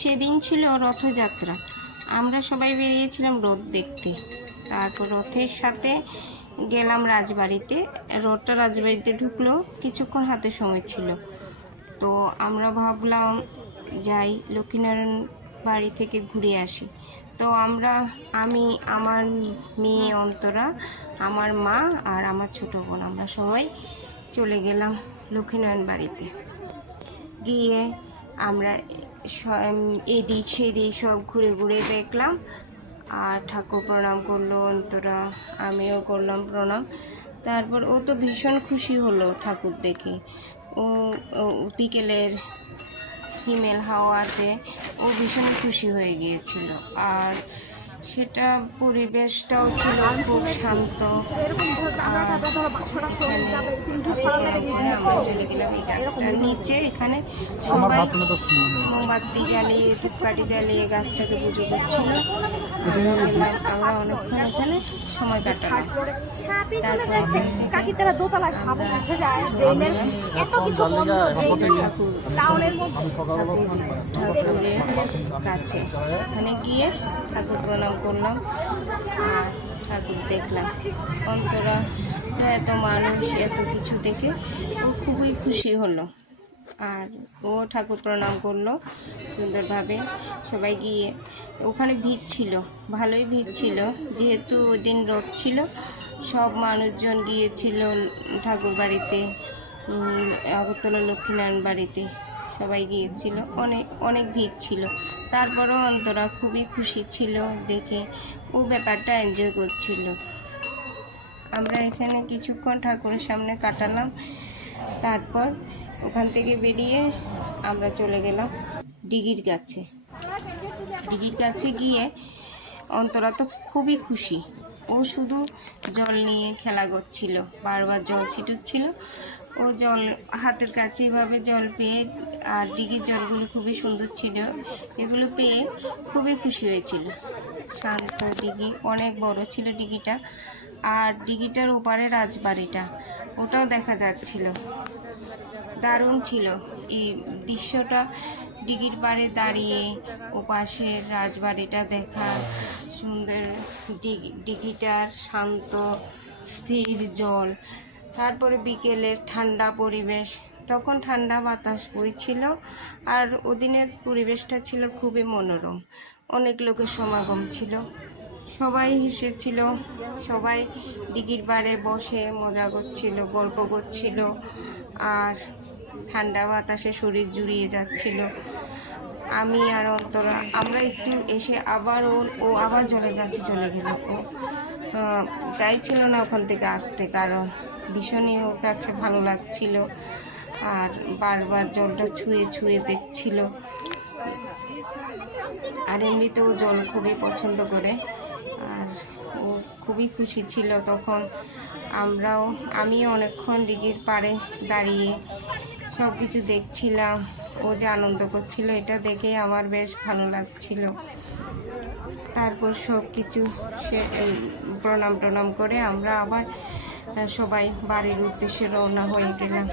সেদিন ছিল রথযাত্রা। আমরা সবাই বেরিয়েছিলাম রথ দেখতে। তারপর রথের সাথে গেলাম রাজবাড়িতে। রথটা রাজবাড়িতে ঢুকলো, কিছুক্ষণ হাতে সময় ছিল। তো আমরা ভাবলাম যাই লক্ষ্মীনারায়ণ বাড়ি থেকে ঘুরে আসি। তো আমি, আমার মেয়ে অন্তরা, আমার মা আর আমার ছোটো বোন, আমরা সবাই চলে গেলাম লক্ষ্মীনারায়ণ বাড়িতে। গিয়ে আমরা এদিক সেদিক সব ঘুরে ঘুরে দেখলাম। আর ঠাকুর প্রণাম করলো অন্তরা, আমিও করলাম প্রণাম। তারপর ও তো ভীষণ খুশি হলো ঠাকুর দেখে। ও বিকেলের হিমেল হাওয়াতে ও ভীষণ খুশি হয়ে গিয়েছিল। আর সেটা পরিবেশটাও ছিল খুব শান্ত। আমরা চলে গেলাম এই গাছটার নিচে। এখানে সবাই মোমবাতি জ্বালিয়ে ধূপকাঠি জ্বালিয়ে গাছটাকে পুজো করছিল। আমরা অনেকক্ষণ ওখানে সময় কাটালাম। ঠাকুরের কাছে ওখানে গিয়ে ঠাকুর প্রণাম করলাম আর ঠাকুর দেখলাম। অন্তরা তো এত মানুষ এত কিছু দেখে ও খুবই খুশি হলো। আর ও ঠাকুর প্রণাম করলো সুন্দরভাবে। সবাই গিয়ে ওখানে ভিড় ছিল, ভালোই ভিড় ছিল, যেহেতু ওই দিন রথ ছিল। সব মানুষজন গিয়েছিল ঠাকুর বাড়িতে, আগরতলা লক্ষ্মীনারায়ণ বাড়িতে সবাই গিয়েছিল। অনেক ভিড় ছিল। তারপরেও অন্তরা খুবই খুশি ছিল দেখে, ও ব্যাপারটা এনজয় করছিল। আমরা এখানে কিছুক্ষণ ঠাকুরের সামনে কাটালাম। তারপর ওখান থেকে বেরিয়ে আমরা চলে গেলাম দিঘির কাছে। দিঘির কাছে গিয়ে অন্তরা তো খুবই খুশি। ও শুধু জল নিয়ে খেলা করছিল, বারবার জল ছিটুচ্ছিল। ও জল হাতের কাছে এভাবে জল পেয়ে, আর দিঘির জলগুলো খুবই সুন্দর ছিল, এগুলো পেয়ে খুবই খুশি হয়েছিল। শান্ত দিঘি, অনেক বড় ছিল দিঘিটা। আর দিঘিটার ওপারে রাজবাড়িটা, ওটাও দেখা যাচ্ছিল। দারুণ ছিল এই দৃশ্যটা, দিঘির পাড়ে দাঁড়িয়ে ওপাশের রাজবাড়িটা দেখা, সুন্দর দিঘিটার শান্ত স্থির জল। তারপরে বিকেলের ঠান্ডা পরিবেশ, তখন ঠান্ডা বাতাস বইছিল। আর ওদিনের পরিবেশটা ছিল খুবই মনোরম। অনেক লোকের সমাগম ছিল, সবাই হেসেছিল, সবাই দিঘির পাড়ে বসে মজা করছিল, গল্প করছিল। আর ঠান্ডা বাতাসে শরীর জুড়িয়ে যাচ্ছিল। আমি আর অন্তরা আমরা একটু এসে আবার ও আবার জলের কাছে চলে গেল। ও চাইছিল না ওখান থেকে আসতে, কারণ ভীষণই ওর কাছে ভালো লাগছিল। আর বারবার জলটা ছুঁয়ে ছুঁয়ে দেখছিল। আর এমনিতেও জল খুবই পছন্দ করে। আর ও খুবই খুশি ছিল তখন। আমিও অনেকক্ষণ দিঘির পাড়ে দাঁড়িয়ে সব কিছু দেখছিলাম। ও যে আনন্দ করছিল, এটা দেখে আমার বেশ ভালো লাগছিল। তারপর সব কিছু প্রণাম করে আমরা আবার সবাই বাড়ির উদ্দেশ্যে রওনা হয়ে গেলাম।